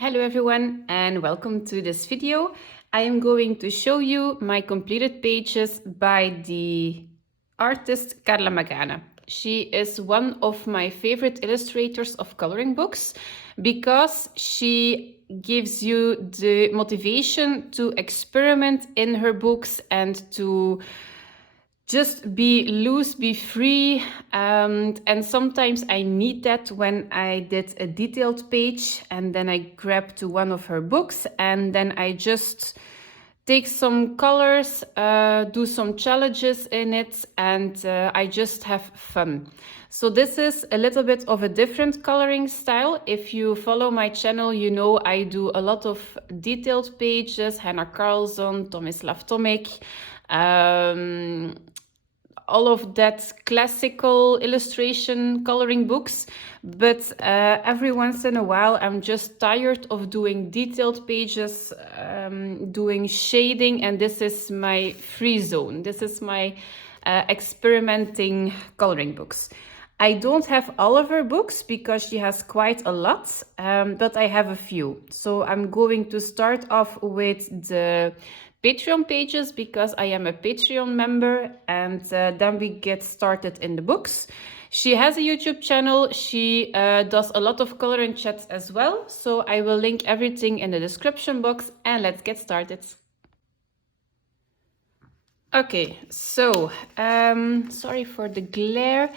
Hello everyone and welcome to this video. I am going to show you my completed pages by the artist KARLA MAGANA. She is one of my favorite illustrators of coloring books because she gives you the motivation to experiment in her books and to just be loose, be free, and sometimes I need that when I did a detailed page and then I grab to one of her books and then I just take some colors, do some challenges in it, and I just have fun. So this is a little bit of a different coloring style. If you follow my channel, you know I do a lot of detailed pages, Hannah Carlson, Tomislav Tomic, all of that classical illustration coloring books, but every once in a while I'm just tired of doing detailed pages, doing shading, and this is my free zone. This is my experimenting coloring books. I don't have all of her books because she has quite a lot, but I have a few. So I'm going to start off with the Patreon pages because I am a Patreon member, and then we get started in the books. She has a YouTube channel. She does a lot of coloring chats as well. So I will link everything in the description box and let's get started. Okay, so sorry for the glare.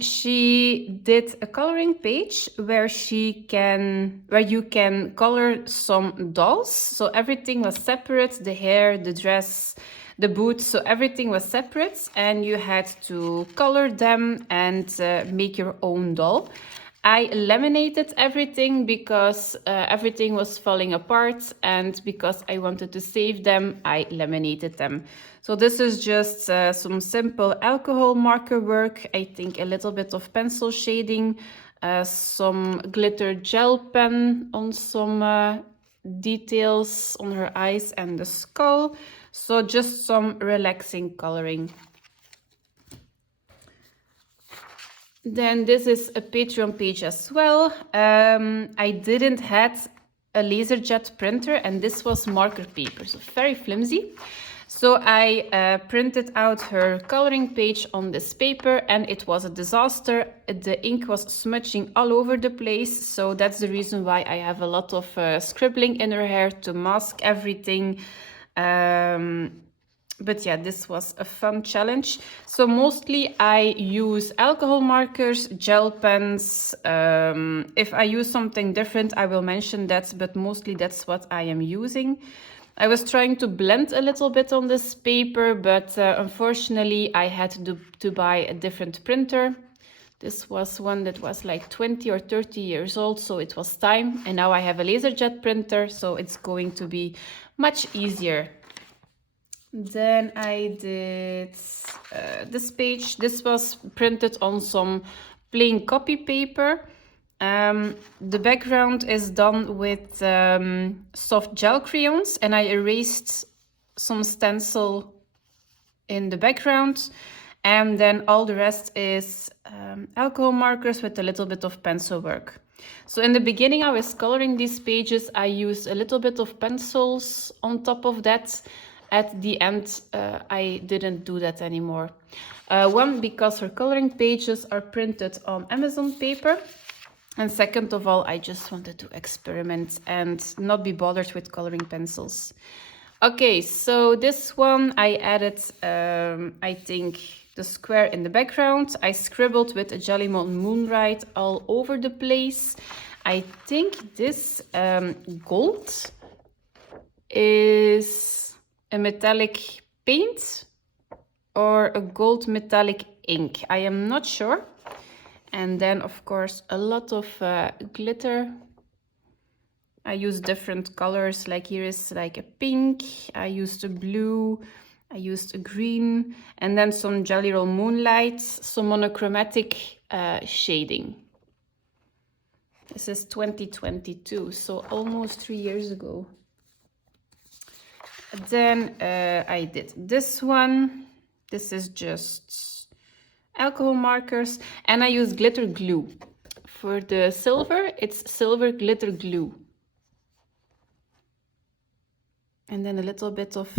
She did a coloring page where you can color some dolls. So everything was separate, the hair, the dress, the boots, so everything was separate and you had to color them and make your own doll. I laminated everything because everything was falling apart, and because I wanted to save them, I laminated them. So this is just some simple alcohol marker work, I think a little bit of pencil shading, some glitter gel pen on some details on her eyes and the skull. So just some relaxing coloring. Then this is a Patreon page as well. I didn't have a LaserJet printer and this was marker paper, so very flimsy. So I printed out her coloring page on this paper and it was a disaster. The ink was smudging all over the place. So that's the reason why I have a lot of scribbling in her hair to mask everything. But yeah, this was a fun challenge. So mostly I use alcohol markers, gel pens. If I use something different, I will mention that, but mostly that's what I am using. I was trying to blend a little bit on this paper, but unfortunately I had to buy a different printer. This was one that was like 20 or 30 years old, so it was time. And now I have a LaserJet printer, so it's going to be much easier. Then I did this page. This was printed on some plain copy paper. The background is done with soft gel crayons, and I erased some stencil in the background. And then all the rest is alcohol markers with a little bit of pencil work. So in the beginning I was coloring these pages. I used a little bit of pencils on top of that. At the end, I didn't do that anymore. One, because her coloring pages are printed on Amazon paper. And second of all, I just wanted to experiment and not be bothered with coloring pencils. Okay, so this one I added, I think, the square in the background. I scribbled with a Jellymon Moonlight all over the place. I think this gold is a metallic paint or a gold metallic ink. I am not sure. And then, of course, a lot of glitter. I use different colors, like here is like a pink. I used a blue. I used a green. And then some Jelly Roll Moonlight, some monochromatic shading. This is 2022, so almost 3 years ago. Then I did this one. This is just alcohol markers, and I use glitter glue for the silver, it's silver glitter glue. And then a little bit of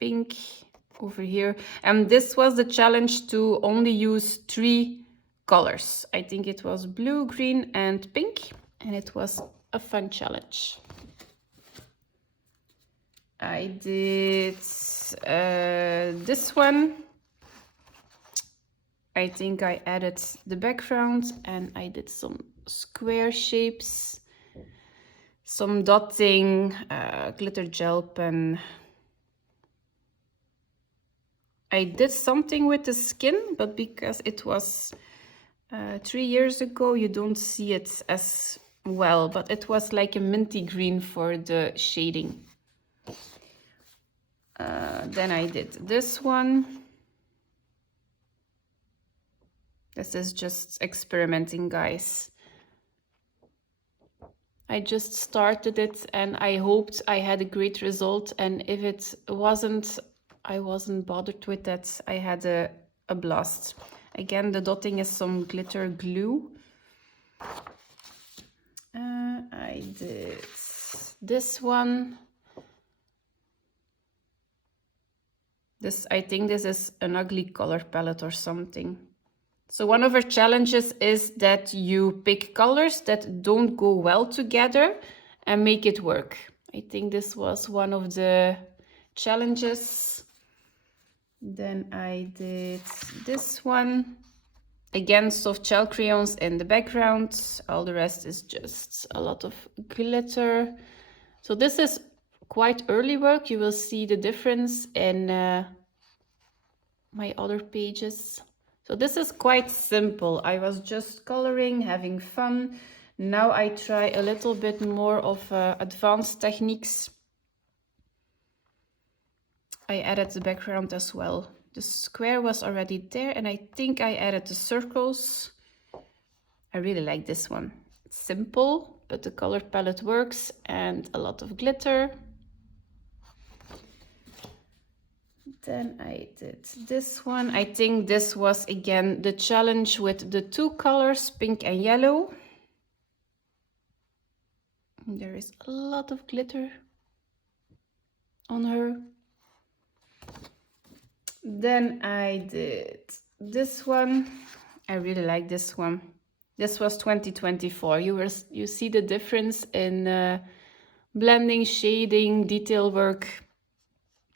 pink over here. And this was the challenge to only use 3 colors. I think it was blue, green, and pink. And it was a fun challenge. I did this one. I think I added the background and I did some square shapes, some dotting, glitter gel pen. I did something with the skin, but because it was 3 years ago, you don't see it as well, but it was like a minty green for the shading. Then I did this one. This is just experimenting, guys. I just started it and I hoped I had a great result, and if it wasn't, I wasn't bothered with that. I had a blast. Again, the dotting is some glitter glue. I did this one. I think this is an ugly color palette or something. So one of our challenges is that you pick colors that don't go well together and make it work. I think this was one of the challenges. Then I did this one. Again, soft gel crayons in the background. All the rest is just a lot of glitter. So this is quite early work. You will see the difference in my other pages. So this is quite simple. I was just coloring, having fun. Now I try a little bit more of advanced techniques. I added the background as well. The square was already there, and I think I added the circles. I really like this one. It's simple, but the color palette works, and a lot of glitter. Then I did this one. I think this was again the challenge with the 2 colors, pink and yellow. There is a lot of glitter on her. Then I did this one. I really like this one. This was 2024. You see the difference in blending, shading, detail work.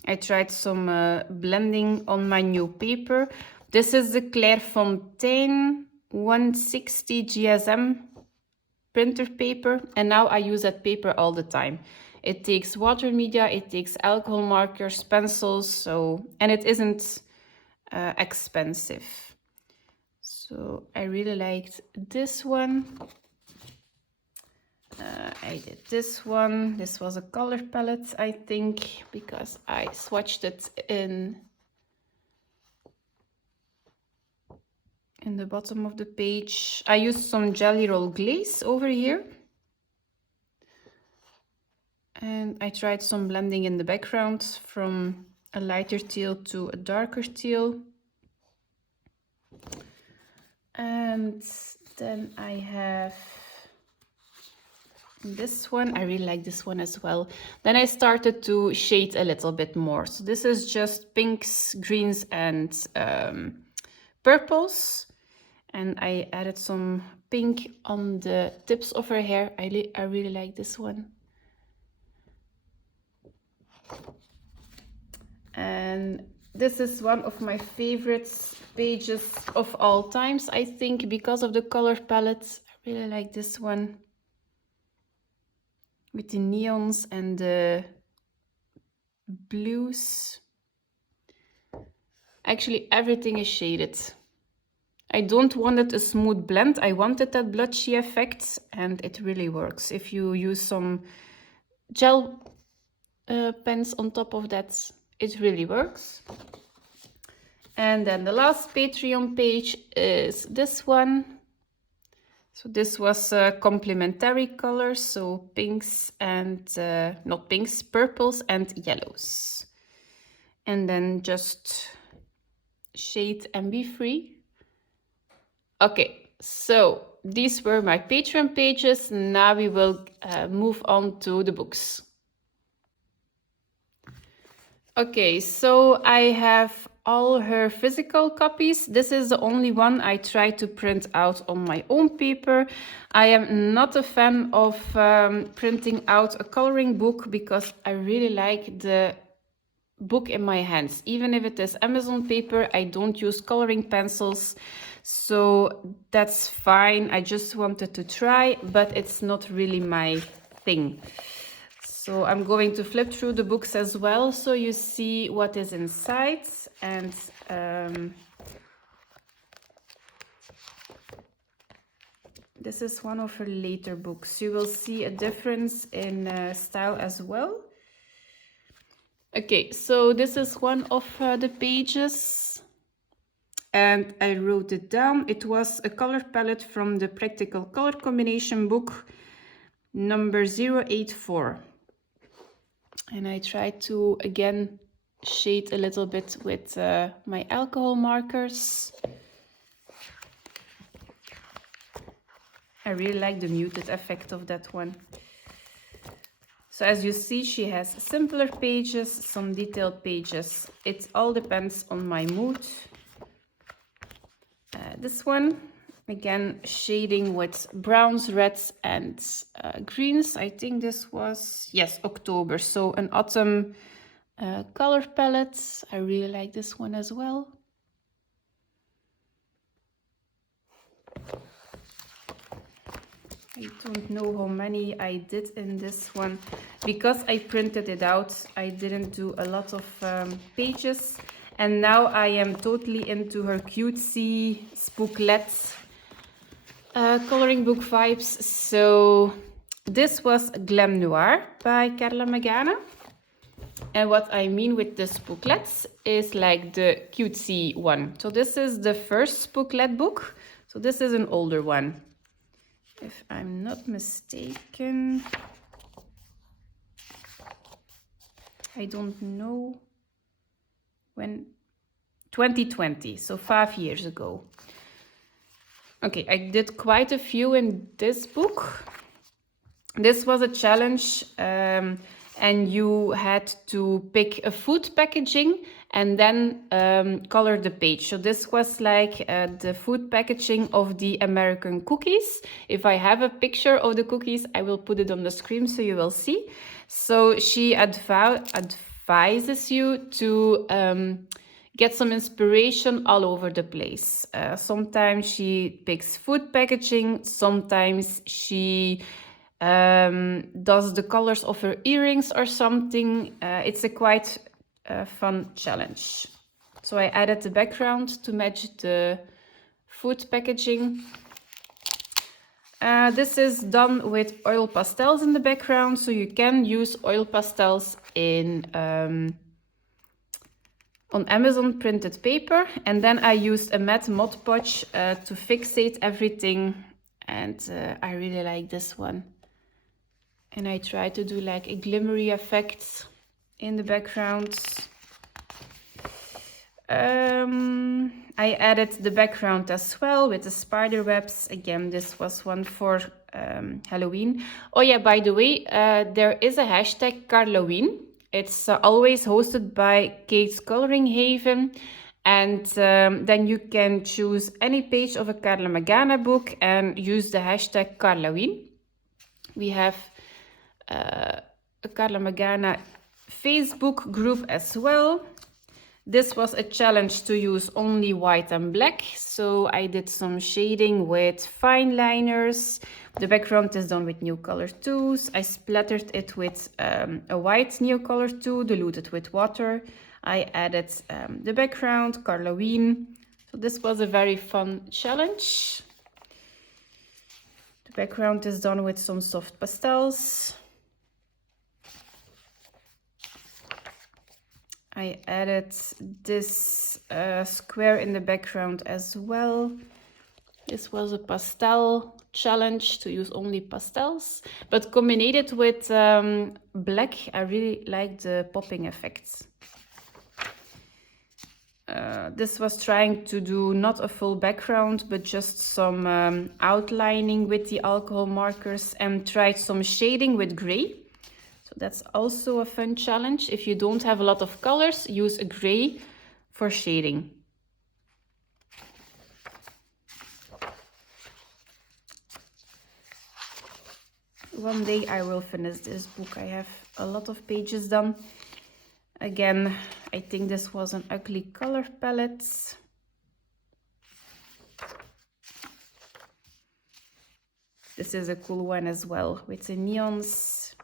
I tried some blending on my new paper. This is the Clairefontaine 160 GSM printer paper, and now I use that paper all the time. It takes water media, it takes alcohol markers, pencils, and it isn't expensive. So I really liked this one. I did this one. This was a color palette, I think, because I swatched it in the bottom of the page. I used some Jelly Roll glaze over here. And I tried some blending in the background from a lighter teal to a darker teal. And then I have this one. I really like this one as well. Then I started to shade a little bit more. So this is just pinks, greens, and purples. And I added some pink on the tips of her hair. I really like this one. And this is one of my favorite pages of all times, I think, because of the color palette. I really like this one with the neons and the blues. Actually, everything is shaded. I don't wanted a smooth blend. I wanted that blotchy effect, and it really works. If you use some gel pens on top of that, it really works. And then the last Patreon page is this one. So this was complementary colors, so pinks and, not pinks, purples and yellows. And then just shade and be free. Okay, so these were my Patreon pages. Now we will move on to the books. Okay, so I have all her physical copies. This is the only one I try to print out on my own paper. I am not a fan of printing out a coloring book because I really like the book in my hands. Even if it is Amazon paper, I don't use coloring pencils, so that's fine. I just wanted to try, but it's not really my thing. So I'm going to flip through the books as well, so you see what is inside. And this is one of her later books. You will see a difference in style as well. Okay, so this is one of the pages. And I wrote it down. It was a color palette from the Practical Color Combination book, number 084. And I tried to, again, shade a little bit with my alcohol markers. I really like the muted effect of that one. So as you see, she has simpler pages, some detailed pages. It all depends on my mood. This one, again, shading with browns, reds, and greens. I think this was, yes, October. So an autumn color palette. I really like this one as well. I don't know how many I did in this one. Because I printed it out, I didn't do a lot of pages. And now I am totally into her cutesy spooklet coloring book vibes. So this was Glam Noir by KARLA MAGANA. And what I mean with the spooklets is like the cutesy one. So this is the first spooklet book. So this is an older one, if I'm not mistaken. I don't know when. 2020, so 5 years ago. Okay, I did quite a few in this book. This was a challenge, and you had to pick a food packaging and then color the page. So this was like the food packaging of the American cookies. If I have a picture of the cookies, I will put it on the screen so you will see. So she advises you to get some inspiration all over the place. Sometimes she picks food packaging, sometimes she does the colors of her earrings or something. It's a quite fun challenge. So I added the background to match the food packaging. This is done with oil pastels in the background, so you can use oil pastels in on Amazon printed paper. And then I used a matte Mod Podge to fixate everything, and I really like this one. And I try to do like a glimmery effect in the background. I added the background as well with the spider webs. Again, this was one for Halloween. Oh yeah, by the way, there is a hashtag Karlaween. It's always hosted by Kate's Coloring Haven. And then you can choose any page of a KARLA MAGANA book and use the hashtag Karlaween. We have a KARLA MAGANA Facebook group as well. This was a challenge to use only white and black, so I did some shading with fine liners. The background is done with Neocolor 2s. I splattered it with a white Neocolor 2, diluted with water. I added the background, Karlaween. So this was a very fun challenge. The background is done with some soft pastels. I added this square in the background as well. This was a pastel challenge to use only pastels, but combined it with black, I really like the popping effects. This was trying to do not a full background, but just some outlining with the alcohol markers, and tried some shading with gray. So that's also a fun challenge. If you don't have a lot of colors, use a gray for shading. One day I will finish this book. I have a lot of pages done. Again, I think this was an ugly color palette. This is a cool one as well, with the neons.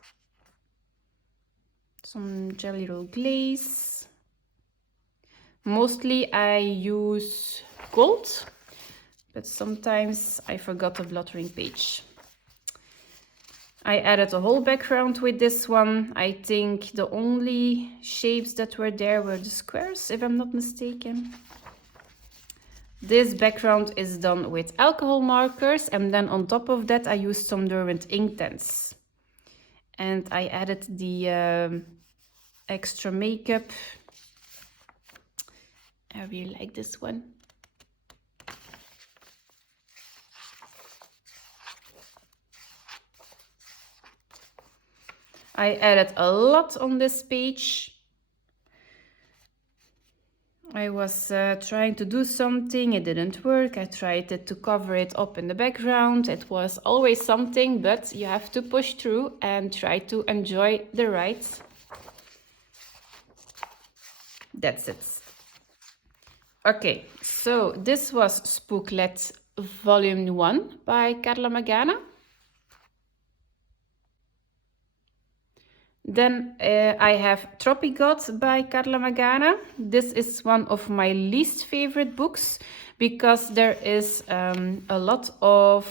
Some Jelly Roll glaze. Mostly I use gold, but sometimes I forgot the blottering page. I added a whole background with this one. I think the only shapes that were there were the squares, if I'm not mistaken. This background is done with alcohol markers, and then on top of that I used some Derwent Inktense. And I added the extra makeup. I really like this one. I added a lot on this page. I was trying to do something, it didn't work. I tried it to cover it up in the background. It was always something, but you have to push through and try to enjoy the ride. That's it. Okay, so this was Spooklet Volume 1 by KARLA MAGANA. Then I have Tropigot by KARLA MAGANA. This is one of my least favorite books because there is a lot of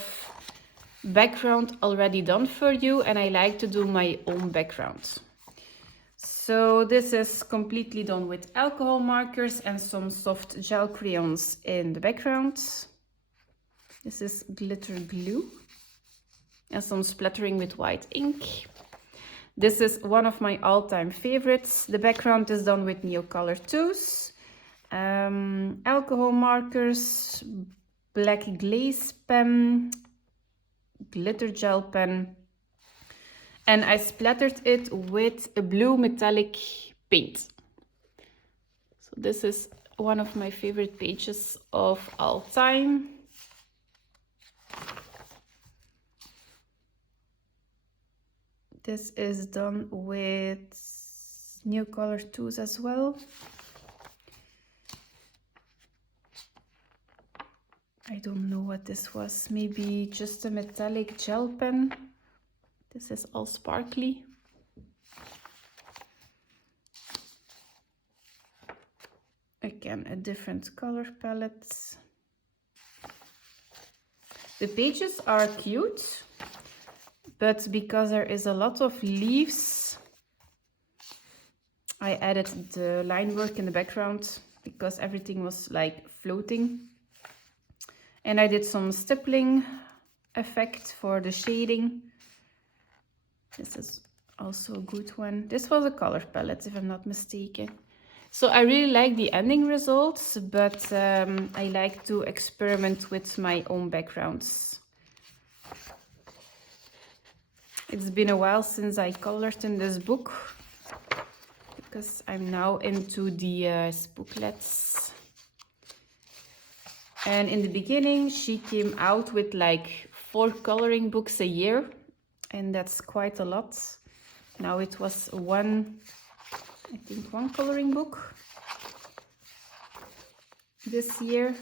background already done for you, and I like to do my own background. So this is completely done with alcohol markers and some soft gel crayons in the background. This is glitter glue and some splattering with white ink. This is one of my all-time favorites. The background is done with Neocolor 2s, alcohol markers, black glaze pen, glitter gel pen, and I splattered it with a blue metallic paint. So this is one of my favorite pages of all time. This is done with Neocolor 2s as well. I don't know what this was, maybe just a metallic gel pen. This is all sparkly. Again, a different color palette. The pages are cute, but because there is a lot of leaves, I added the line work in the background because everything was like floating. And I did some stippling effect for the shading. This is also a good one. This was a color palette, if I'm not mistaken. So I really like the ending results, but I like to experiment with my own backgrounds. It's been a while since I colored in this book, because I'm now into the spooklets. And in the beginning, she came out with like 4 coloring books a year, and that's quite a lot. Now it was one coloring book this year.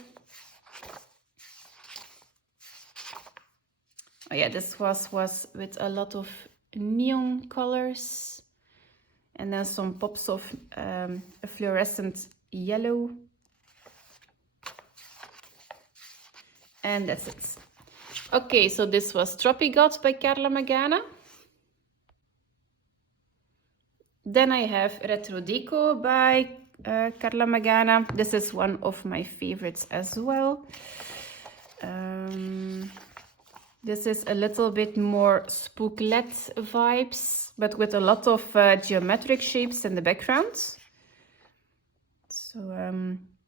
Oh yeah, this was with a lot of neon colors and then some pops of a fluorescent yellow. And that's it. Okay, so this was Tropigot by KARLA MAGANA. Then I have Retro Deco by KARLA MAGANA. This is one of my favorites as well. This is a little bit more spooklet vibes, but with a lot of geometric shapes in the background. So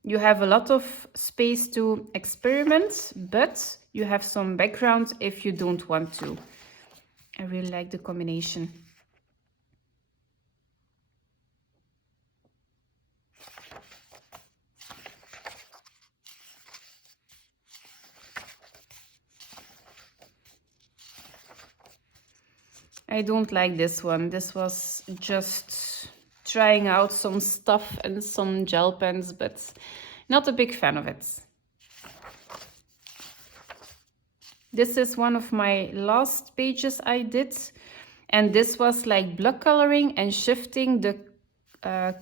You have a lot of space to experiment, but you have some background if you don't want to. I really like the combination. I don't like this one. This was just trying out some stuff and some gel pens, but not a big fan of it. This is one of my last pages I did, and this was like block coloring and shifting the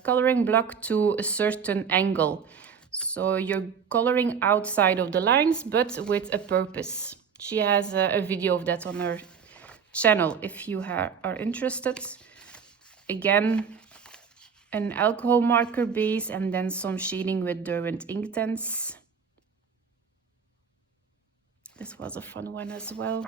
coloring block to a certain angle. So you're coloring outside of the lines, but with a purpose. She has a video of that on her channel if you are interested. Again, an alcohol marker base and then some shading with Derwent Inktense. This was a fun one as well.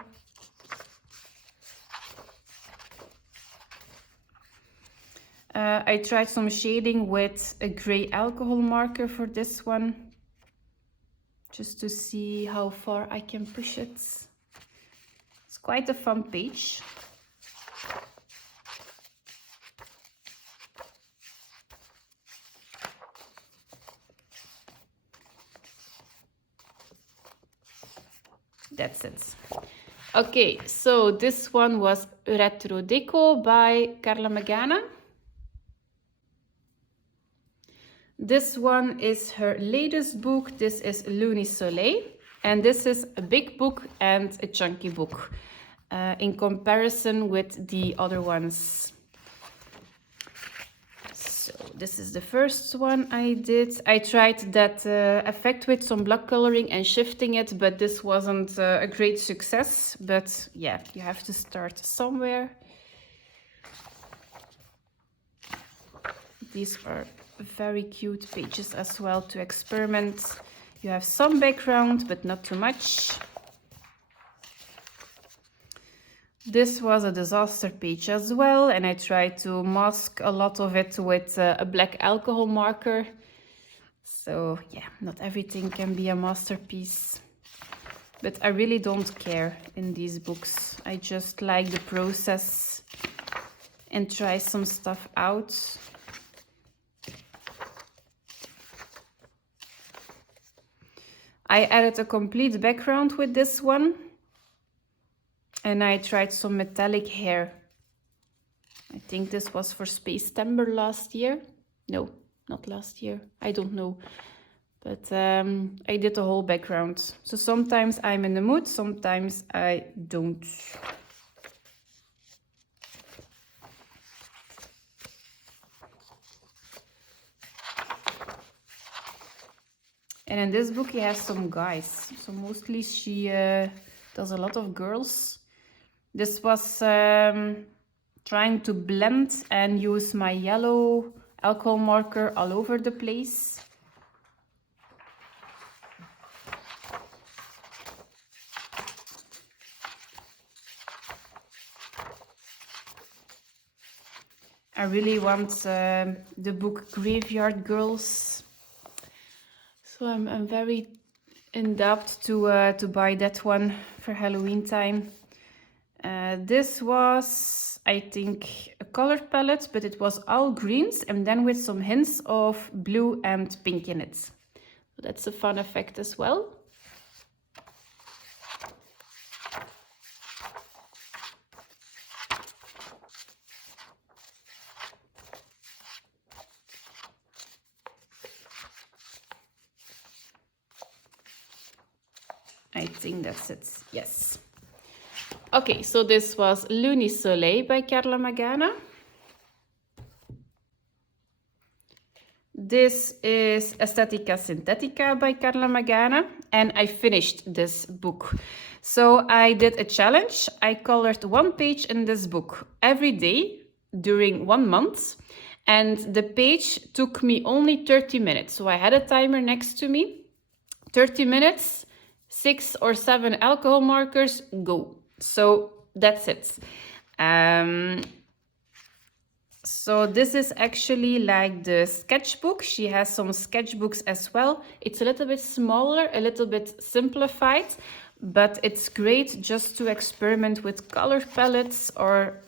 I tried some shading with a gray alcohol marker for this one, just to see how far I can push it. It's quite a fun page. That's it. Okay, so this one was Retro Deco by KARLA MAGANA. This one is her latest book. This is Luni Soleil, and this is a big book and a chunky book in comparison with the other ones. So this is the first one I did. I tried that effect with some block coloring and shifting it, but this wasn't a great success. But yeah, you have to start somewhere. These are very cute pages as well to experiment. You have some background, but not too much. This was a disaster page as well, and I tried to mask a lot of it with a black alcohol marker. So yeah, not everything can be a masterpiece. But I really don't care in these books. I just like the process and try some stuff out. I added a complete background with this one, and I tried some metallic hair. I think this was for Space Timber last year. No, not last year. I don't know. But I did the whole background. So sometimes I'm in the mood, sometimes I don't. And in this book, he has some guys. So mostly she does a lot of girls. This was trying to blend and use my yellow alcohol marker all over the place. I really want the book Graveyard Girls. So I'm very in doubt to buy that one for Halloween time. This was, I think, a color palette, but it was all greens and then with some hints of blue and pink in it. So that's a fun effect as well. I think that's it, yes. Okay, so this was Luni Soleil by KARLA MAGANA. This is Estetica Synthetica by KARLA MAGANA, and I finished this book. So I did a challenge. I colored one page in this book every day during 1 month, and the page took me only 30 minutes. So I had a timer next to me, 30 minutes, 6 or 7 alcohol markers, go. So that's it. So this is actually like the sketchbook. She has some sketchbooks as well. It's a little bit smaller, a little bit simplified, but it's great just to experiment with color palettes, or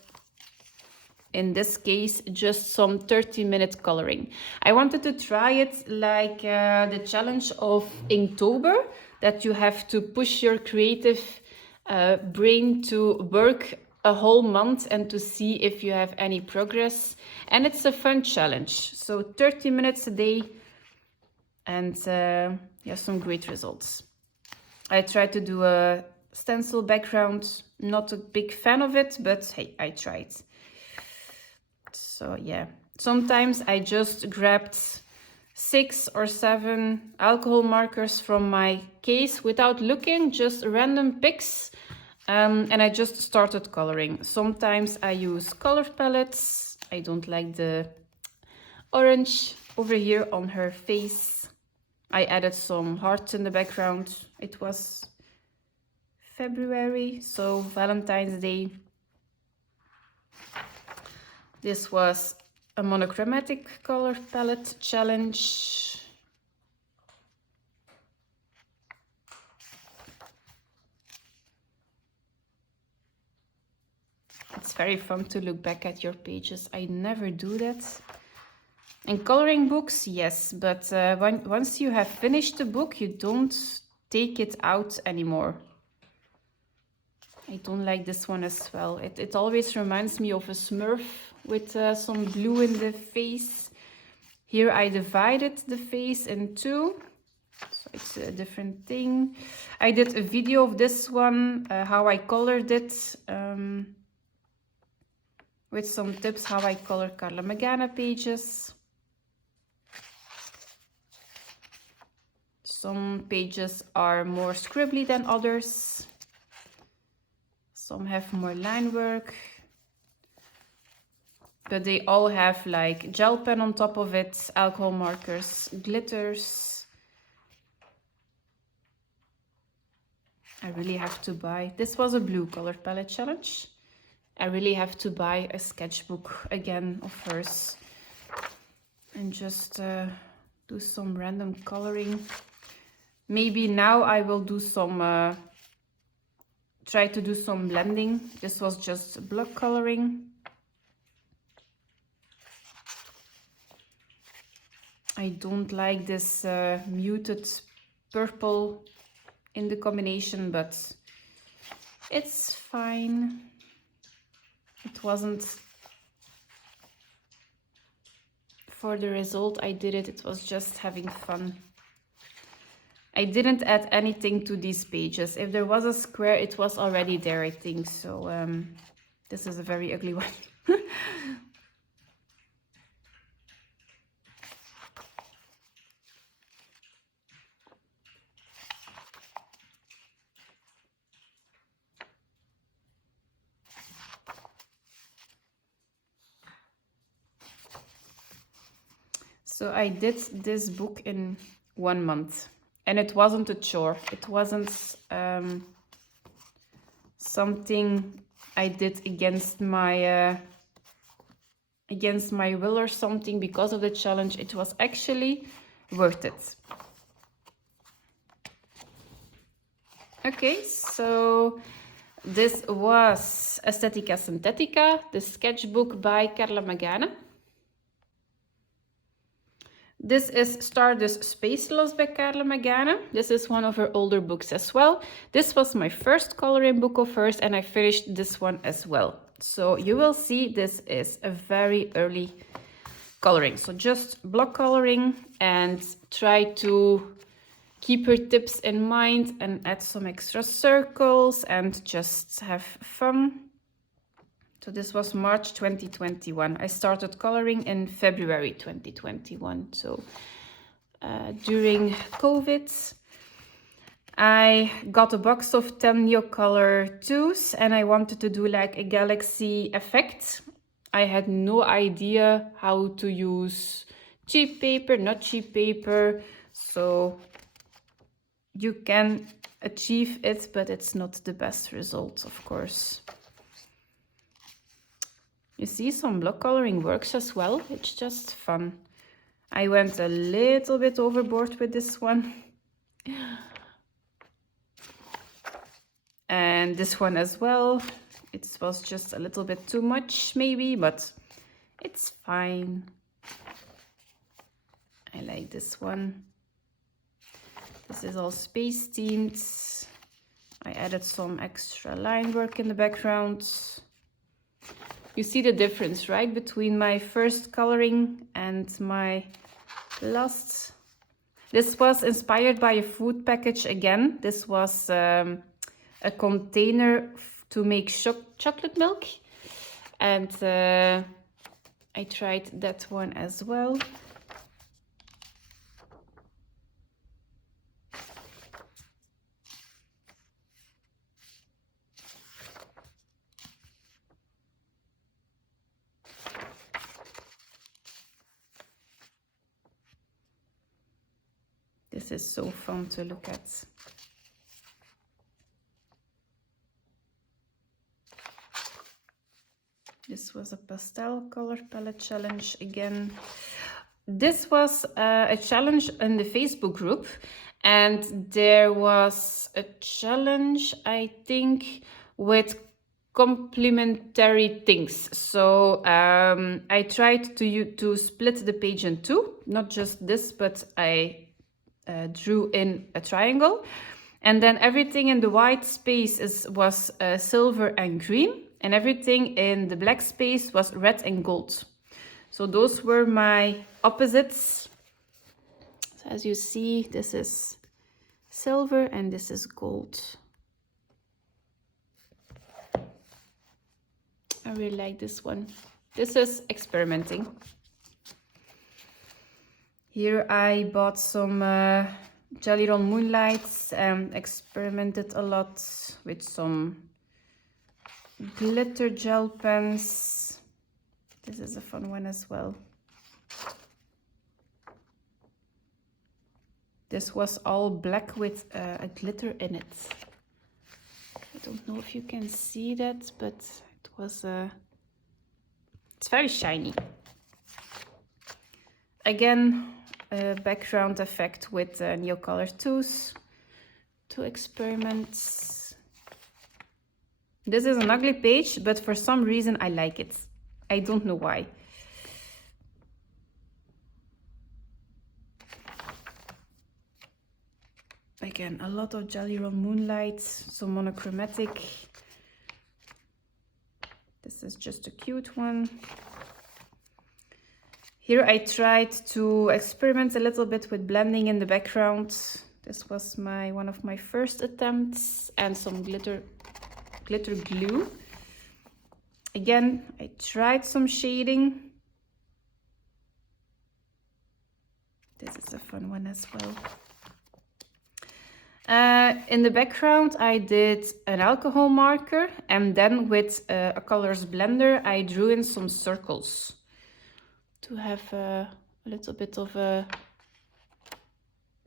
in this case, just some 30-minute coloring. I wanted to try it like the challenge of Inktober, that you have to push your creative brain to work a whole month and to see if you have any progress. And it's a fun challenge. So 30 minutes a day, and you have some great results. I tried to do a stencil background. Not a big fan of it, but hey, I tried. So yeah, sometimes I just grabbed 6 or 7 alcohol markers from my case without looking, just random picks, and I just started coloring. Sometimes I use color palettes. I don't like the orange over here on her face. I added some hearts in the background. It was February, so Valentine's Day. This was a monochromatic color palette challenge. It's very fun to look back at your pages. I never do that. In coloring books, yes, but once you have finished the book, you don't take it out anymore. I don't like this one as well. It always reminds me of a Smurf with some blue in the face. Here I divided the face in 2. So it's a different thing. I did a video of this one, how I colored it, with some tips how I color KARLA MAGANA pages. Some pages are more scribbly than others. Some have more line work. But they all have like gel pen on top of it, alcohol markers, glitters. I really have to buy, this was a blue color palette challenge. I really have to buy a sketchbook again of hers and just do some random coloring. Maybe now I will do some, try to do some blending. This was just block coloring. I don't like this muted purple in the combination, but it's fine. It wasn't for the result I did it. It was just having fun. I didn't add anything to these pages. If there was a square, it was already there, I think. So this is a very ugly one. So I did this book in 1 month, and it wasn't a chore. It wasn't something I did against my will or something because of the challenge. It was actually worth it. Okay, so this was Aesthetica Synthetica, the sketchbook by KARLA MAGANA. This is Stardust Space Lost by KARLA MAGANA. This is one of her older books as well. This was my first coloring book of hers, and I finished this one as well. So you will see this is a very early coloring. So just block coloring and try to keep her tips in mind and add some extra circles and just have fun. So this was March 2021. I started coloring in February 2021. So during COVID, I got a box of 10 Neocolor 2s and I wanted to do like a galaxy effect. I had no idea how to use cheap paper, not cheap paper. So you can achieve it, but it's not the best result, of course. You see, some block coloring works as well. It's just fun. I went a little bit overboard with this one. And this one as well. It was just a little bit too much maybe, but it's fine. I like this one. This is all space themed. I added some extra line work in the background. You see the difference, right? Between my first coloring and my last. This was inspired by a food package again. This was a container to make chocolate milk. And I tried that one as well. This is so fun to look at. This was a pastel color palette challenge again. This was a challenge in the Facebook group, and there was a challenge, I think, with complementary things. So I tried to split the page in two, not just this, but I drew in a triangle, and then everything in the white space was silver and green, and everything in the black space was red and gold. So those were my opposites. So as you see, this is silver and this is gold. I really like this one. This is experimenting. Here I bought some Jelly Roll Moonlights and experimented a lot with some glitter gel pens. This is a fun one as well. This was all black with a glitter in it. I don't know if you can see that, but it was it's very shiny. Again, a background effect with Neocolor 2s to experiment. This is an ugly page, but for some reason I like it. I don't know why. Again, a lot of Jelly Roll Moonlight, some monochromatic. This is just a cute one. Here I tried to experiment a little bit with blending in the background. This was one of my first attempts, and some glitter glue. Again, I tried some shading. This is a fun one as well. In the background, I did an alcohol marker, and then with a colors blender, I drew in some circles to have a little bit of a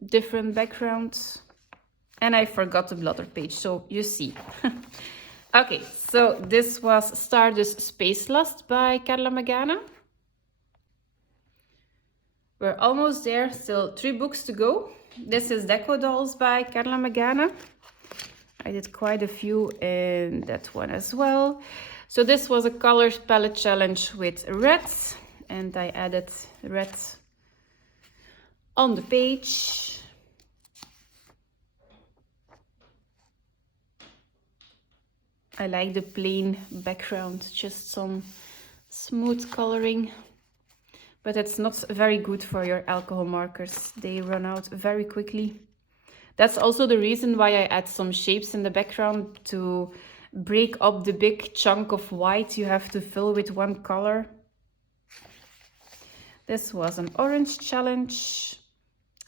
different background. And I forgot the blotter page, so you see. Okay, so this was Stardust Space Lust by KARLA MAGANA. We're almost there, still 3 books to go. This is Deco Dolls by KARLA MAGANA. I did quite a few in that one as well. So this was a color palette challenge with red, and I added red on the page. I like the plain background, just some smooth coloring. But it's not very good for your alcohol markers. They run out very quickly. That's also the reason why I add some shapes in the background to break up the big chunk of white you have to fill with one color. This was an orange challenge.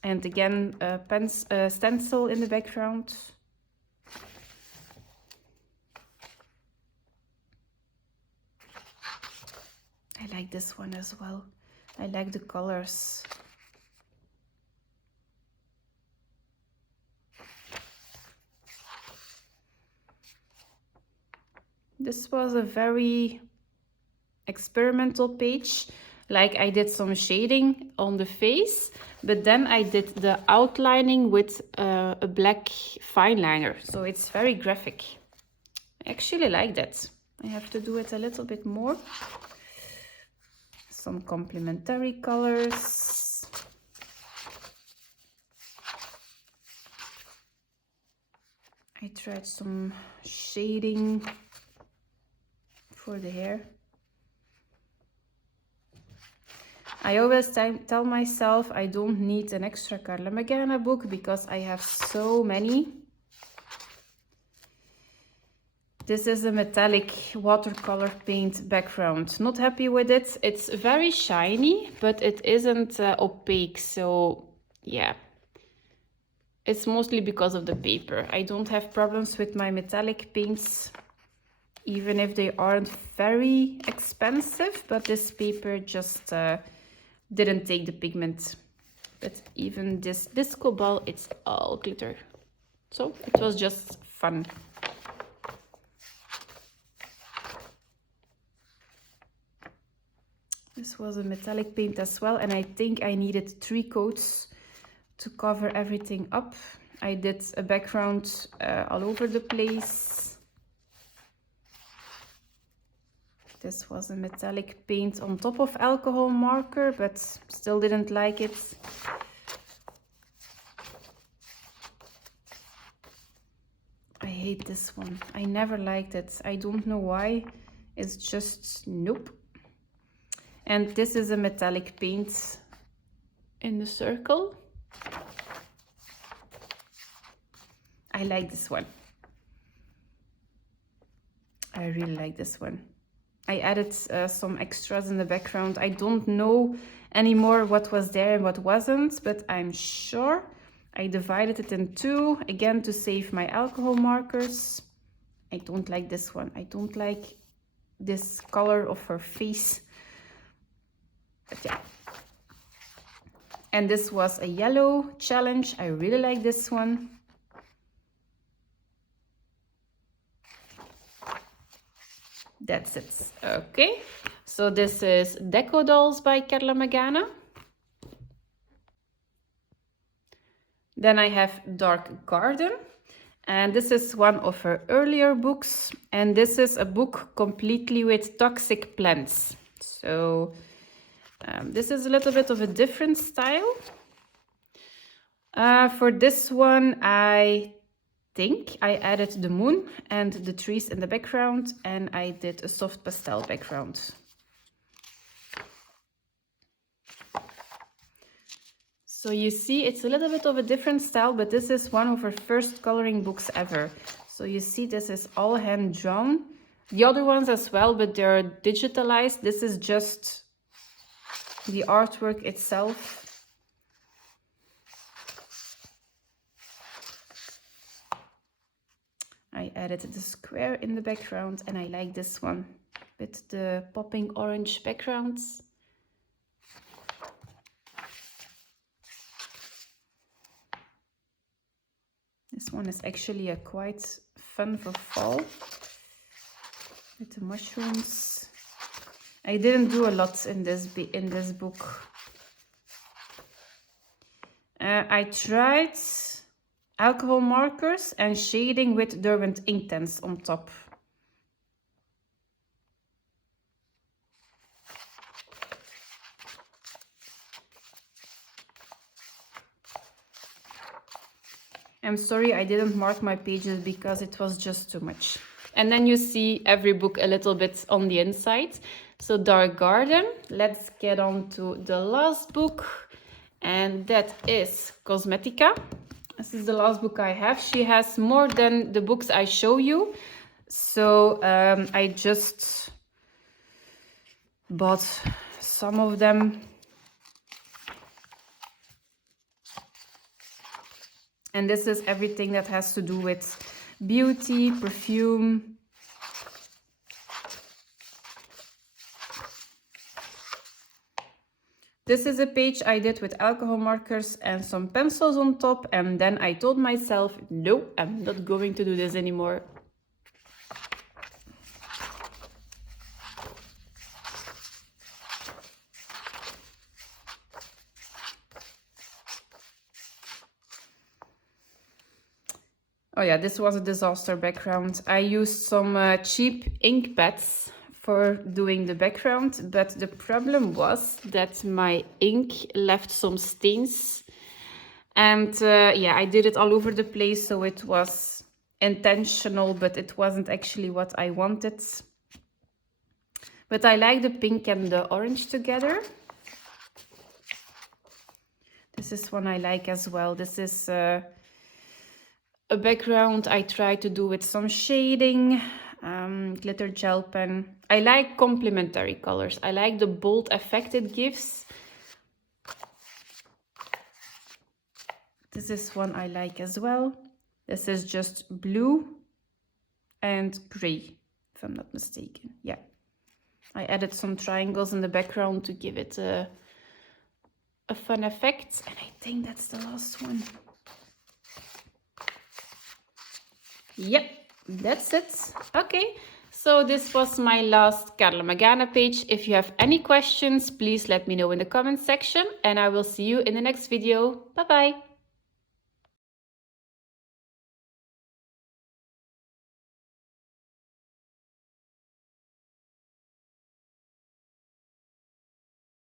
And again, a stencil in the background. I like this one as well. I like the colors. This was a very experimental page. Like I did some shading on the face, but then I did the outlining with a black fine liner. So it's very graphic. I actually like that. I have to do it a little bit more. Some complementary colors. I tried some shading for the hair. I always tell myself I don't need an extra KARLA MAGANA book because I have so many. This is a metallic watercolor paint background. Not happy with it. It's very shiny, but it isn't opaque. So yeah, it's mostly because of the paper. I don't have problems with my metallic paints, even if they aren't very expensive, but this paper just didn't take the pigment. But even this disco ball, it's all glitter. So it was just fun. This was a metallic paint as well, and I think I needed 3 coats to cover everything up. I did a background all over the place. This was a metallic paint on top of alcohol marker, but still didn't like it. I hate this one. I never liked it. I don't know why. It's just nope. And this is a metallic paint in the circle. I like this one. I really like this one. I added some extras in the background. I don't know anymore what was there and what wasn't, but I'm sure I divided it in 2, again, to save my alcohol markers. I don't like this one. I don't like this color of her face. But yeah. And this was a yellow challenge. I really like this one. That's it. Okay. So this is Deco Dolls by KARLA MAGANA. Then I have Dark Garden. And this is one of her earlier books. And this is a book completely with toxic plants. So this is a little bit of a different style. For this one, I think I added the moon and the trees in the background, and I did a soft pastel background. So you see, it's a little bit of a different style, but this is one of her first coloring books ever. So you see, this is all hand drawn. The other ones as well, but they're digitalized. This is just the artwork itself. I added the square in the background, and I like this one with the popping orange backgrounds. This one is actually quite fun for fall with the mushrooms. I didn't do a lot in this book. I tried alcohol markers and shading with Derwent Inktense on top. I'm sorry I didn't mark my pages because it was just too much. And then you see every book a little bit on the inside. So Dark Garden, let's get on to the last book, and that is Cosmetica. This is the last book I have. She has more than the books I show you. So I just bought some of them. And this is everything that has to do with beauty, perfume. This is a page I did with alcohol markers and some pencils on top, and then I told myself, no, I'm not going to do this anymore. Oh yeah, this was a disaster background. I used some cheap ink pads for doing the background, but the problem was that my ink left some stains. And yeah, I did it all over the place, so it was intentional, but it wasn't actually what I wanted. But I like the pink and the orange together. This is one I like as well. This is a background I try to do with some shading, glitter gel pen. I like complementary colors. I like the bold effect it gives. This is one I like as well. This is just blue and gray, if I'm not mistaken. Yeah. I added some triangles in the background to give it a fun effect. And I think that's the last one. Yep, that's it. Okay, so this was my last Karla Magana page. If you have any questions, please let me know in the comment section and I will see you in the next video. Bye bye.